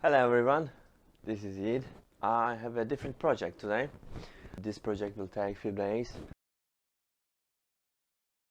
Hello everyone, this is Eid. I have a different project today. This project will take a few days.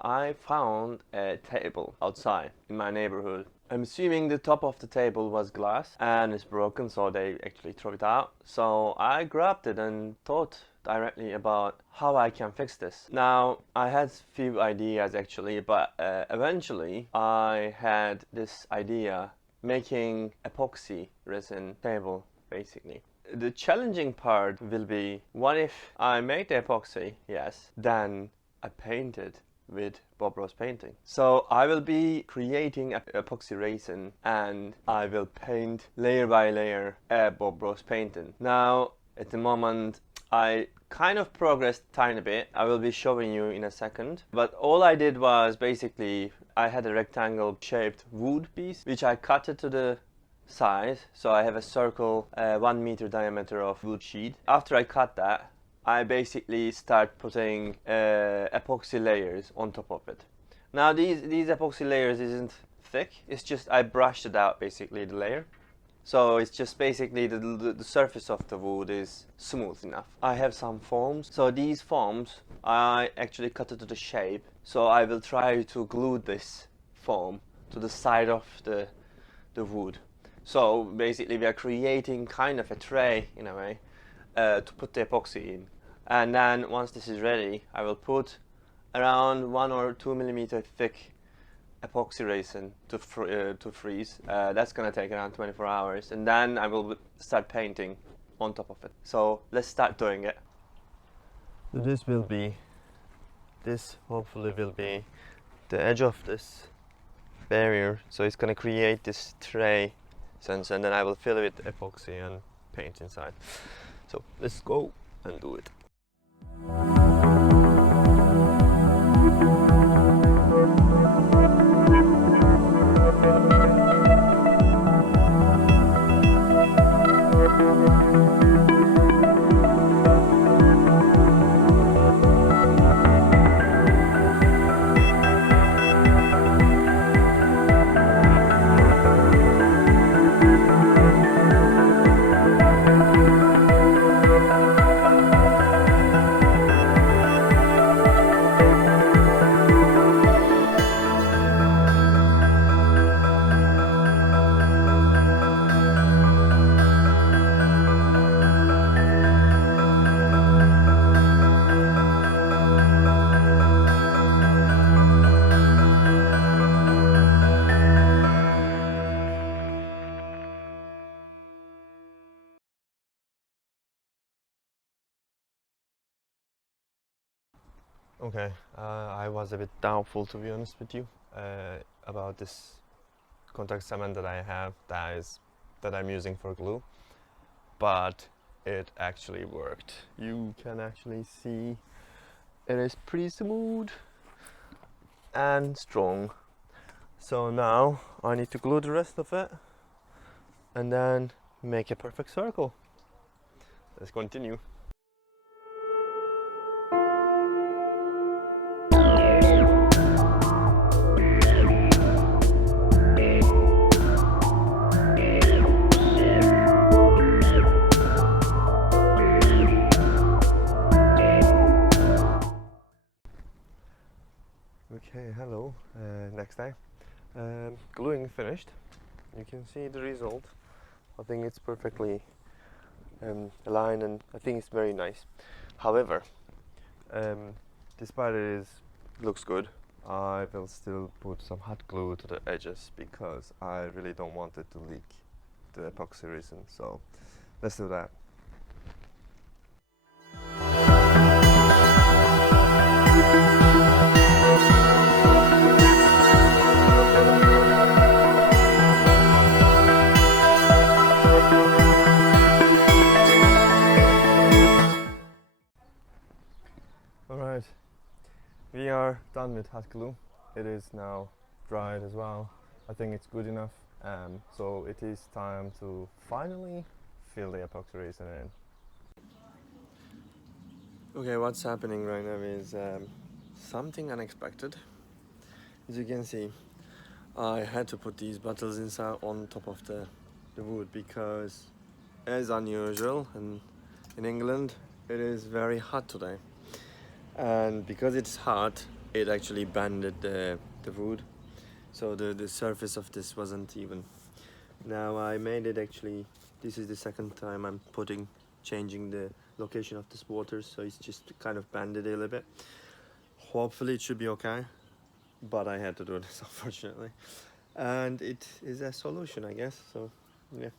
I found a table outside in my neighborhood. I'm assuming the top of the table was glass and it's broken, so they actually throw it out. So I grabbed it and thought directly about how I can fix this. Now, I had few ideas actually, but eventually I had this idea making epoxy resin table basically. The challenging part will be, what if I make the epoxy, yes, then I paint it with Bob Ross painting. So I will be creating epoxy resin and I will paint layer by layer a Bob Ross painting. Now at the moment I kind of progressed tiny bit. I will be showing you in a second. But all I did was basically I had a rectangle shaped wood piece which I cut it to the size. So I have a circle 1 meter diameter of wood sheet. After I cut that, I basically start putting epoxy layers on top of it. Now these epoxy layers isn't thick, it's just I brushed it out basically the layer. So it's just basically the surface of the wood is smooth enough. I have some foams. So these foams I actually cut it to the shape. So I will try to glue this foam to the side of the wood. So basically we are creating kind of a tray in a way to put the epoxy in. And then once this is ready, I will put around 1 or 2 millimeter thick epoxy resin to freeze. That's gonna take around 24 hours, and then I will start painting on top of it. So let's start doing it. So this hopefully will be the edge of this barrier. So it's gonna create this tray sense, and then I will fill it with epoxy and paint inside. So let's go and do it. Okay, I was a bit doubtful, to be honest with you, about this contact cement that I have that I'm using for glue, but it actually worked. You can actually see it is pretty smooth and strong. So now I need to glue the rest of it and then make a perfect circle. Let's continue. Okay, hello, next time. Gluing finished. You can see the result. I think it's perfectly aligned and I think it's very nice. However, despite it looks good, I will still put some hot glue to the edges because I really don't want it to leak the epoxy resin. So let's do that. Alright, we are done with hot glue. It is now dried as well. I think it's good enough. So it is time to finally fill the epoxy resin in. Okay, what's happening right now is something unexpected. As you can see, I had to put these bottles inside on top of the the wood because, as unusual, and in England it is very hot today, and because it's hot it actually bended the wood, so the surface of this wasn't even. Now I made it actually, this is the second time I'm changing the location of this water, so it's just kind of bended a little bit. Hopefully it should be okay, but I had to do this unfortunately, and it is a solution, I guess. So yeah.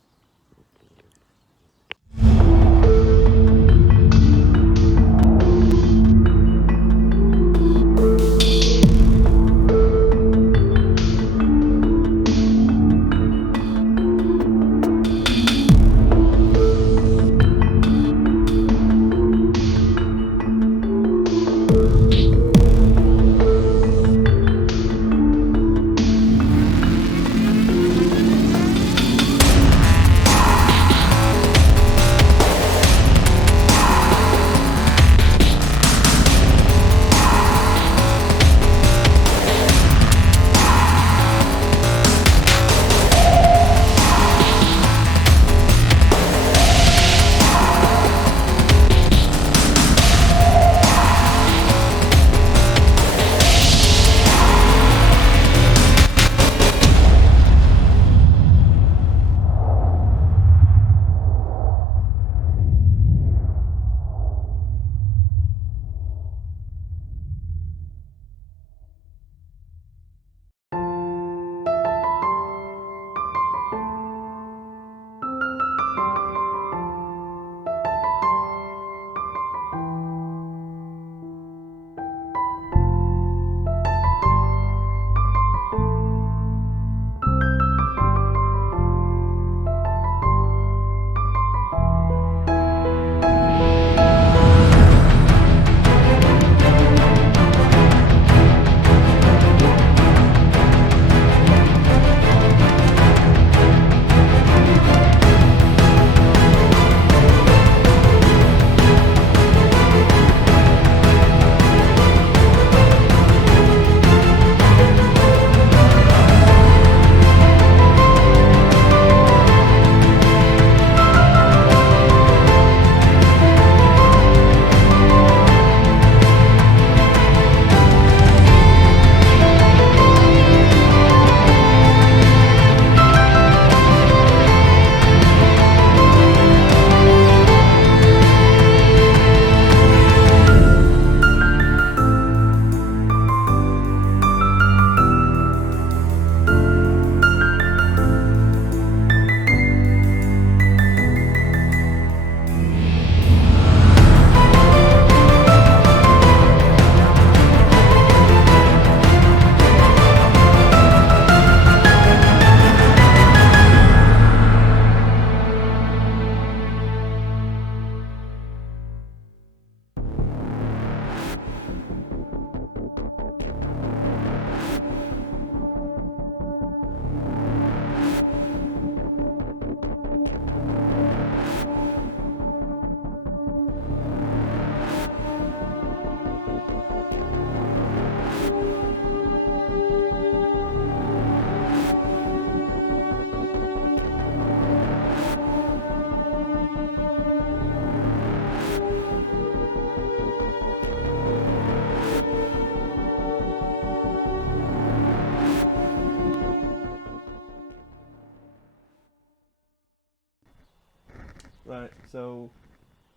Right, so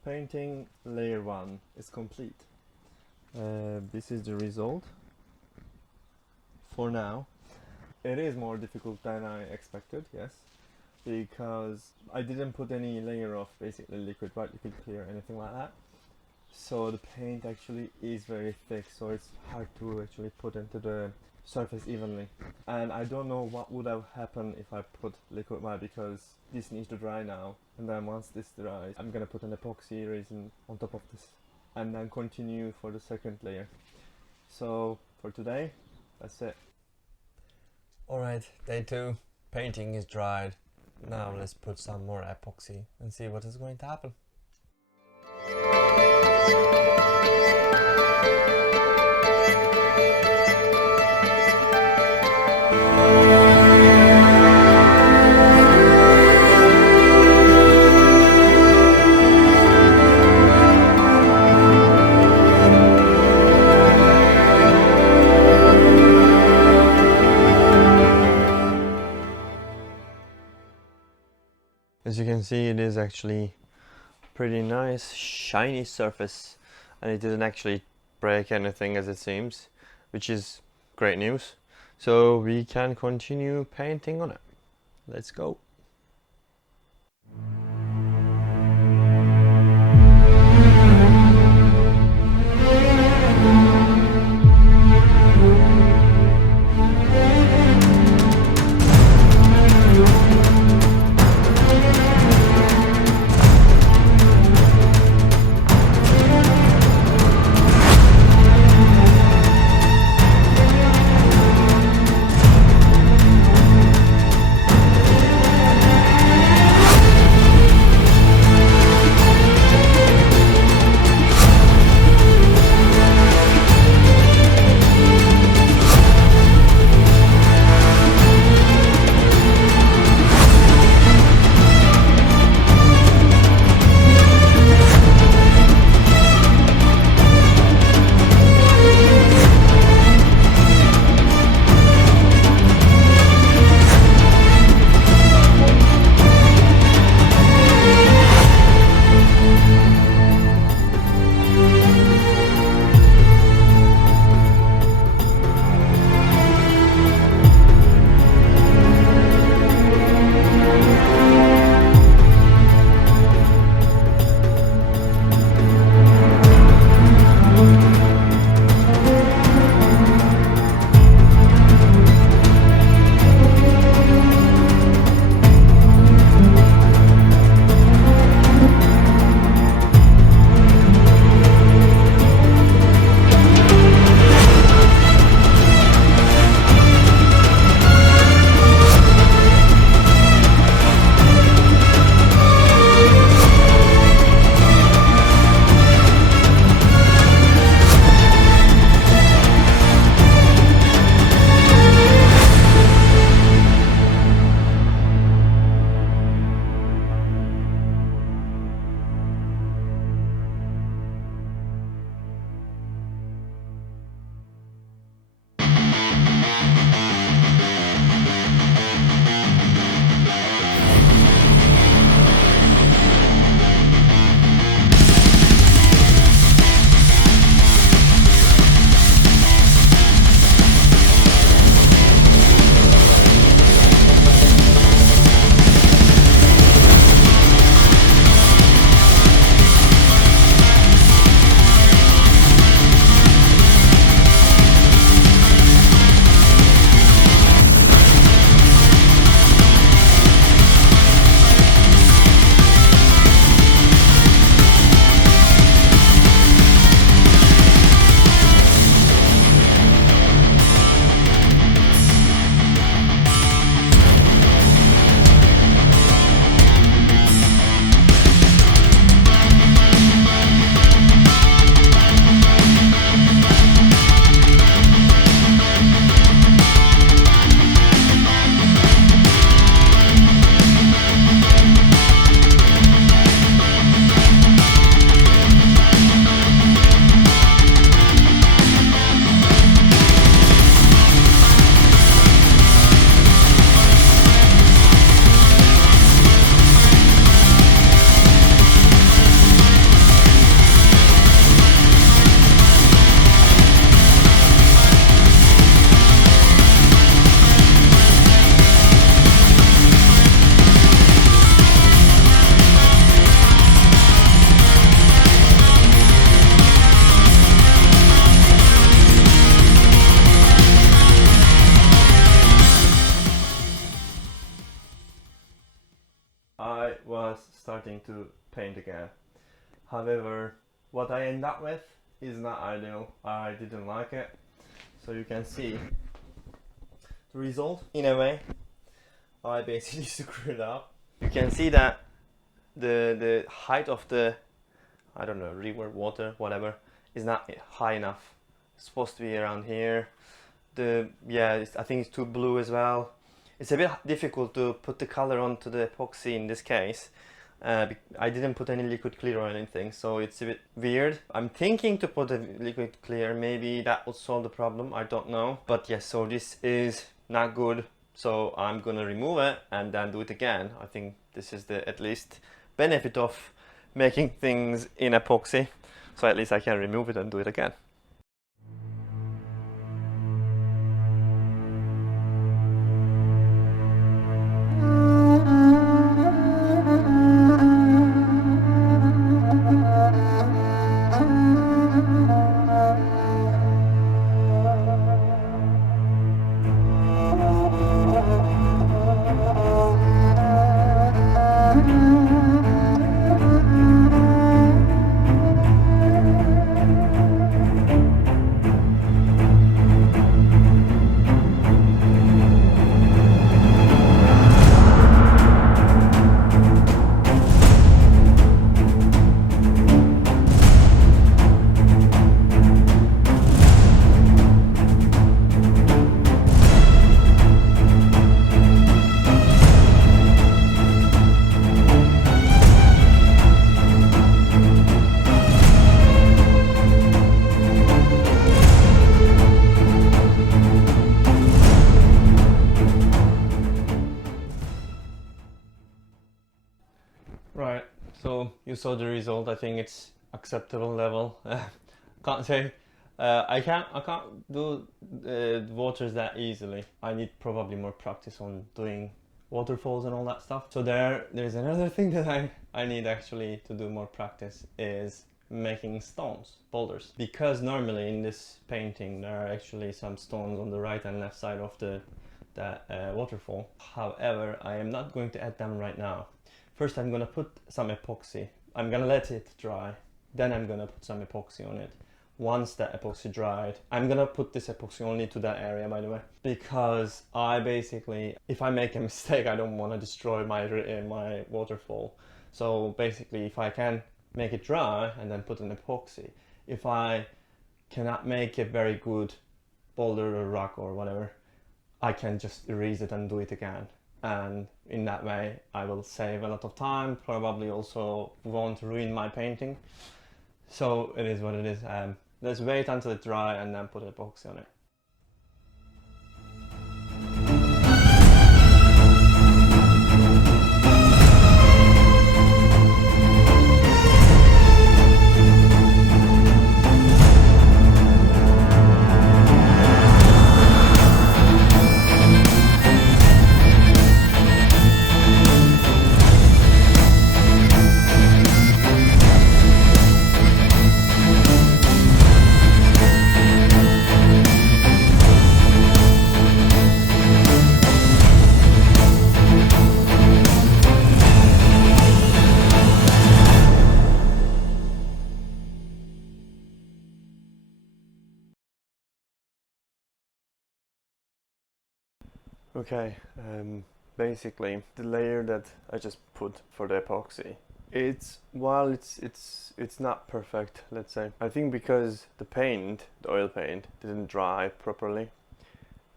painting layer 1 is complete. This is the result for now. It is more difficult than I expected, yes, because I didn't put any layer of basically liquid white, liquid clear, anything like that. So the paint actually is very thick, so it's hard to actually put into the surface evenly. And I don't know what would have happened if I put liquid white, because this needs to dry now, and then once this dries I'm gonna put an epoxy resin on top of this and then continue for the second layer. So for today, that's it. Alright, day 2, painting is dried. Now let's put some more epoxy and see what is going to happen. As you can see, it is actually pretty nice shiny surface, and it didn't actually break anything as it seems, which is great news. So we can continue painting on it. Let's go. I was starting to paint again. However, what I end up with is not ideal. I didn't like it. So you can see the result. In a way, I basically screwed up. You can see that the height of the, I don't know, river, water, whatever, is not high enough. It's supposed to be around here. I think it's too blue as well. It's a bit difficult to put the color onto the epoxy in this case. I didn't put any liquid clear or anything, so it's a bit weird. I'm thinking to put a liquid clear, maybe that will solve the problem, I don't know. But yes, so this is not good, so I'm gonna remove it and then do it again. I think this is the at least benefit of making things in epoxy, so at least I can remove it and do it again. Right, so you saw the result. I think it's acceptable level. Can't say I can't do waters that easily. I need probably more practice on doing waterfalls and all that stuff. So there's another thing that I need actually to do more practice is making stones, boulders, because normally in this painting there are actually some stones on the right and left side of the waterfall. However, I am not going to add them right now. First I'm gonna put some epoxy. I'm gonna let it dry, then I'm gonna put some epoxy on it. Once that epoxy dried, I'm gonna put this epoxy only to that area, by the way, because I basically, if I make a mistake, I don't want to destroy my waterfall. So basically, if I can make it dry and then put an epoxy, if I cannot make a very good boulder or rock or whatever, I can just erase it and do it again. And in that way I will save a lot of time, probably also won't ruin my painting. So it is what it is. Let's wait until it dry and then put epoxy on it. Okay, basically the layer that I just put for the epoxy, while it's not perfect, let's say. I think because the oil paint didn't dry properly,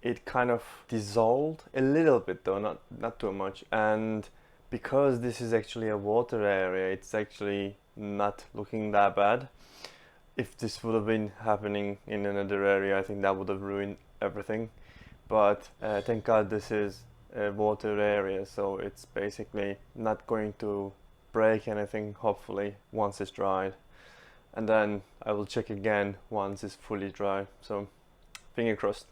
it kind of dissolved a little bit though, not too much. And because this is actually a water area, it's actually not looking that bad. If this would have been happening in another area, I think that would have ruined everything. But thank God this is a water area, so it's basically not going to break anything, hopefully, once it's dried. And then I will check again once it's fully dry, so finger crossed.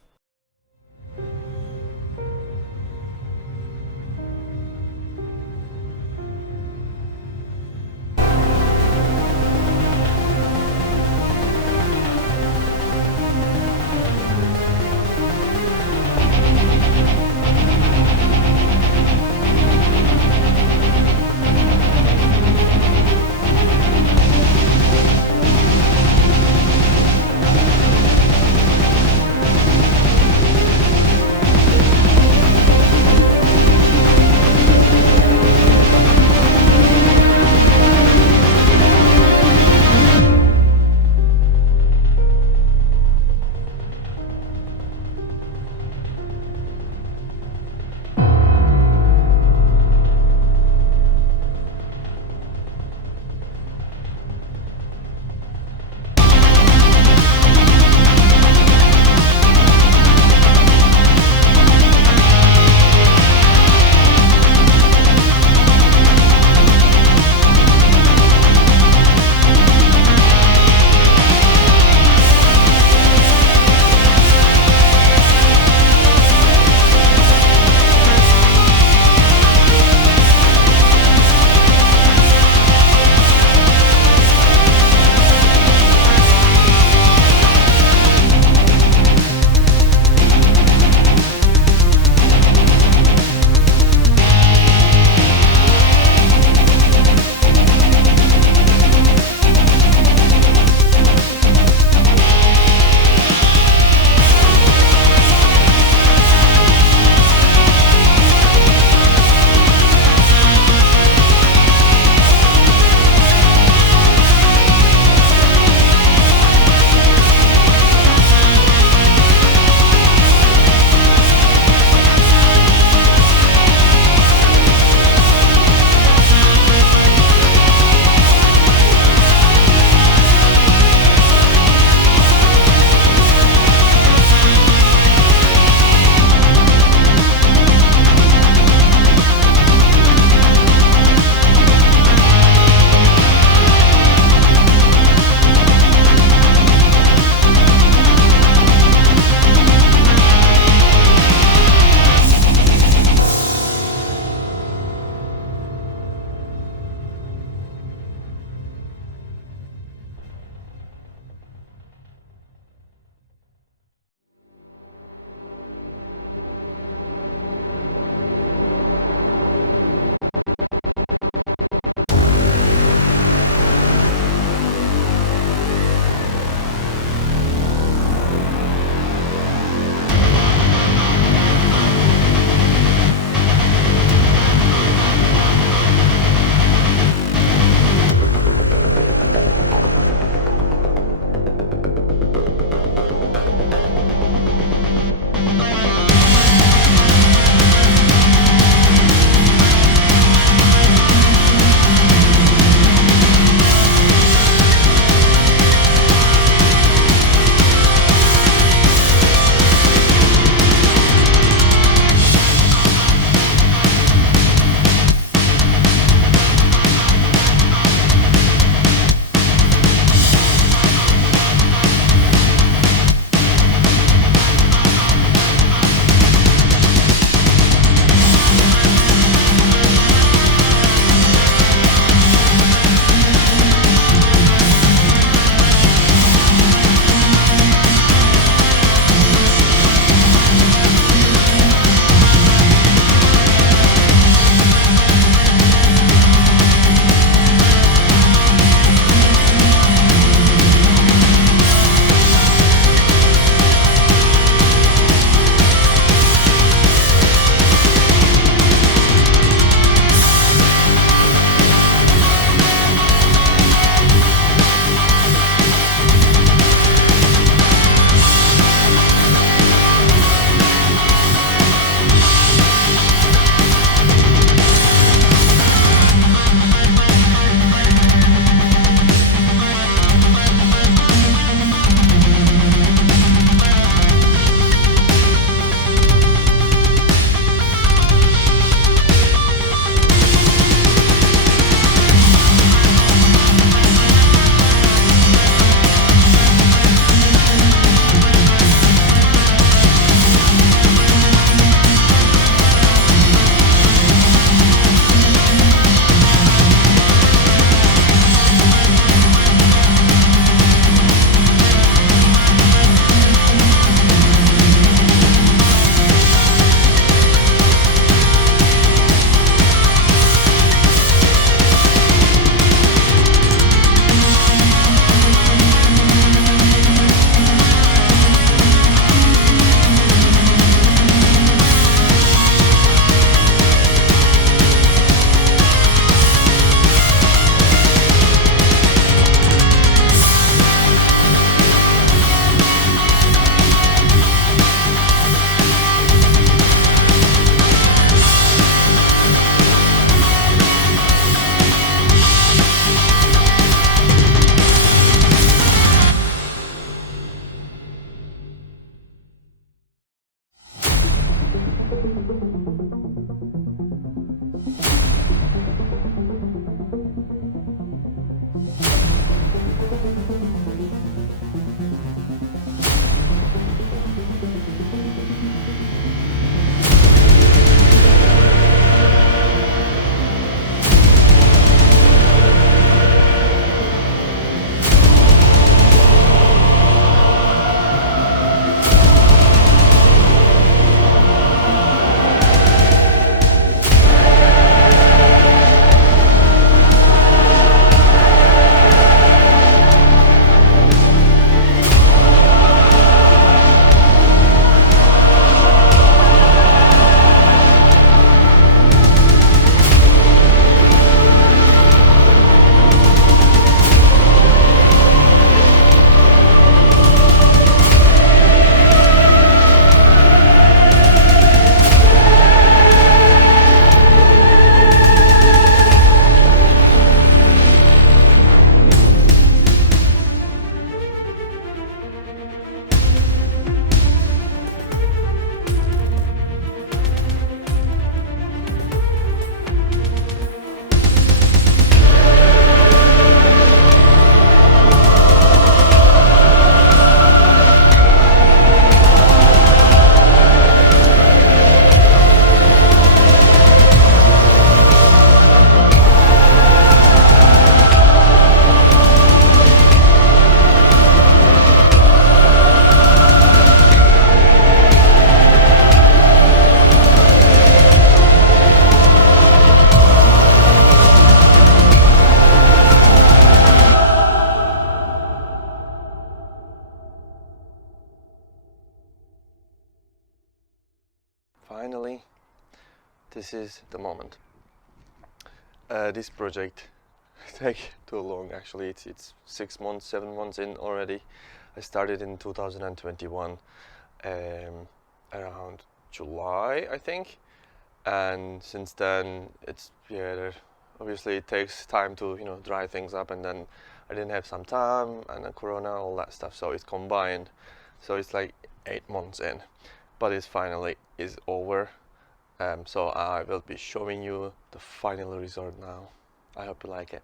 this is the moment. This project take too long actually. It's 6 months, 7 months in already. I started in 2021 around July, I think, and since then obviously it takes time to dry things up, and then I didn't have some time, and then Corona, all that stuff, so it's combined. So it's like 8 months in, but it finally is over. So I will be showing you the final result now. I hope you like it.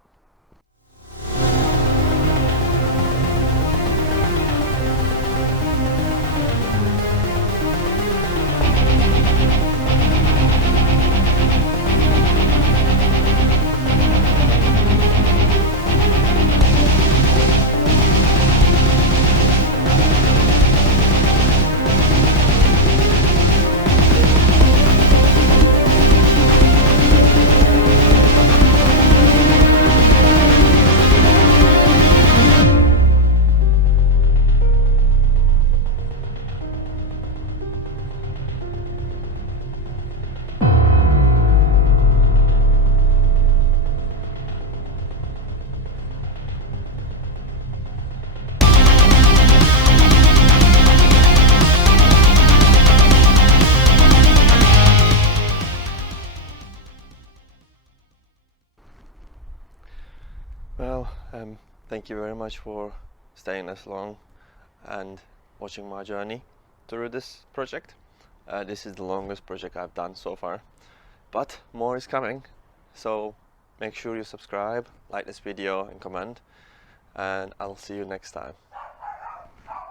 Well, thank you very much for staying as long and watching my journey through this project. This is the longest project I've done so far, but more is coming. So make sure you subscribe, like this video and comment, and I'll see you next time.